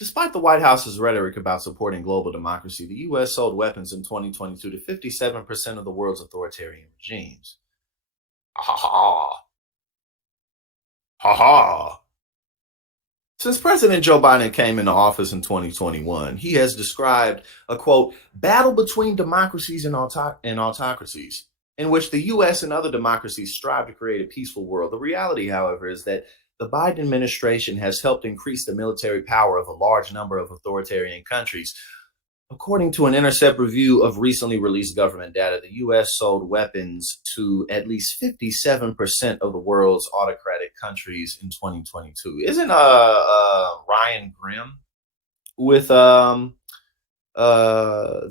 Despite the White House's rhetoric about supporting global democracy, the U.S. sold weapons in 2022 to 57% of the world's authoritarian regimes. Ha ha ha ha. Since President Joe Biden came into office in 2021, he has described a quote, battle between democracies and autocracies, in which the US and other democracies strive to create a peaceful world. The reality, however, is that the Biden administration has helped increase the military power of a large number of authoritarian countries. According to an Intercept review of recently released government data, the U.S. sold weapons to at least 57% of the world's autocratic countries in 2022. Isn't Ryan Grimm with the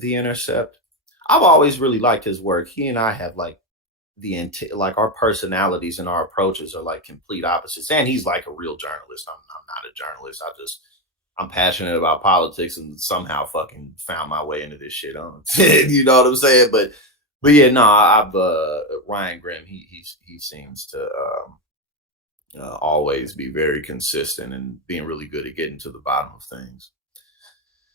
Intercept? I've always really liked his work. He and I have like our personalities and our approaches are like complete opposites. And he's like a real journalist. I'm not a journalist. I'm passionate about politics and somehow fucking found my way into this shit on. You know what I'm saying? But yeah, no, I've Ryan Grimm. He seems to always be very consistent and being really good at getting to the bottom of things.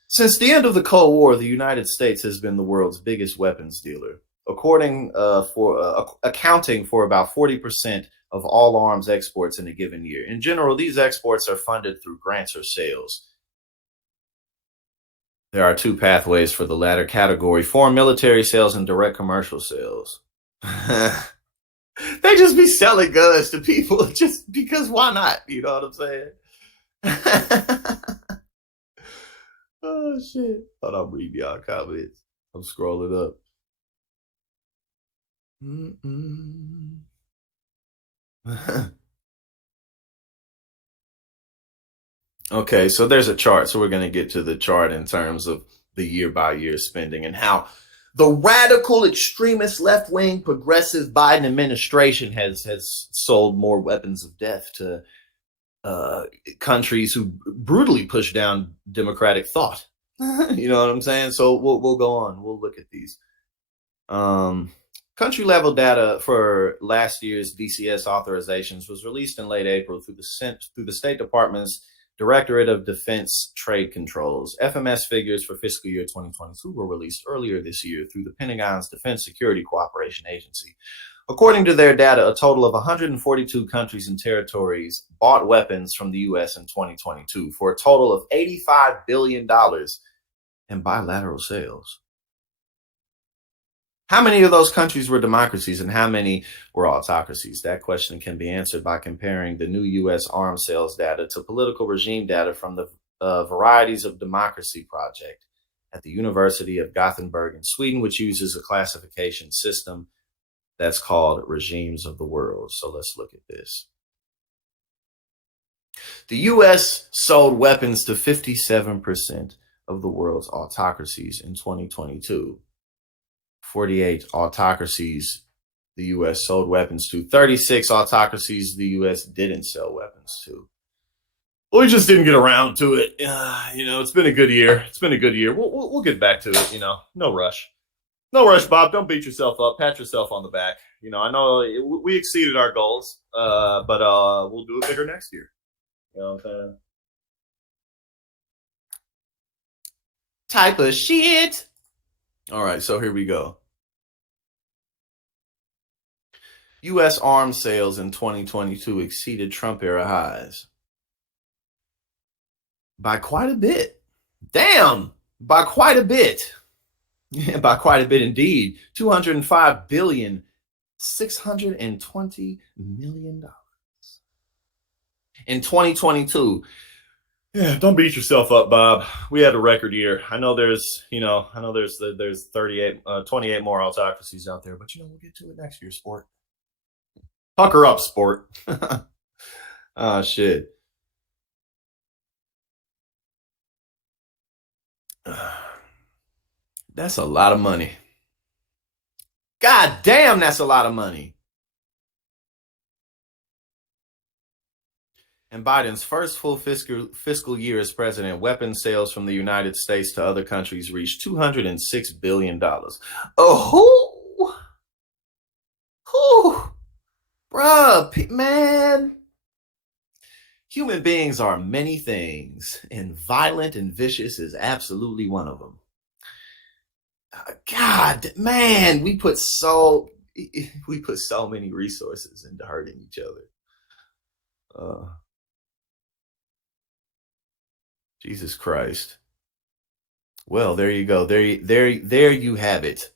Since the end of the Cold War, the United States has been the world's biggest weapons dealer, accounting for about 40% of all arms exports in a given year. In general, these exports are funded through grants or sales. There are two pathways for the latter category: foreign military sales and direct commercial sales. They just be selling guns to people just because why not? You know what I'm saying? Oh, shit. Hold on, I'm reading y'all comments. I'm scrolling up. Okay, so there's a chart. So we're going to get to the chart in terms of the year by year spending and how the radical extremist left wing progressive Biden administration has sold more weapons of death to countries who brutally push down democratic thought. You know what I'm saying? So we'll go on. We'll look at these. Country level data for last year's DCS authorizations was released in late April through the State Department's Directorate of Defense Trade Controls. FMS figures for fiscal year 2022 were released earlier this year through the Pentagon's Defense Security Cooperation Agency. According to their data, a total of 142 countries and territories bought weapons from the U.S. in 2022 for a total of $85 billion in bilateral sales. How many of those countries were democracies and how many were autocracies? That question can be answered by comparing the new U.S. arms sales data to political regime data from the Varieties of Democracy project at the University of Gothenburg in Sweden, which uses a classification system that's called Regimes of the World. So let's look at this. The U.S. sold weapons to 57% of the world's autocracies in 2022. 48 autocracies the U.S. sold weapons to. 36 autocracies the U.S. didn't sell weapons to. Well, we just didn't get around to it. It's been a good year. We'll get back to it. No rush. No rush, Bob. Don't beat yourself up. Pat yourself on the back. I know we exceeded our goals, but we'll do it bigger next year. You know what I'm saying? Type of shit. All right, so here we go. U.S. arms sales in 2022 exceeded Trump-era highs by quite a bit. Damn, by quite a bit. Yeah, by quite a bit indeed. $205 billion, $620 million in 2022. Yeah, don't beat yourself up, Bob. We had a record year. I know there's 28 more autocracies out there, but we'll get to it next year, sport. Pucker up, sport. Oh, shit. That's a lot of money. God damn, that's a lot of money. In Biden's first full fiscal year as president, weapons sales from the United States to other countries reached $206 billion. Oh, who? Bruh, man. Human beings are many things, and violent and vicious is absolutely one of them. God, man, we put so many resources into hurting each other. Uh, Jesus Christ. Well, there you go. There you have it.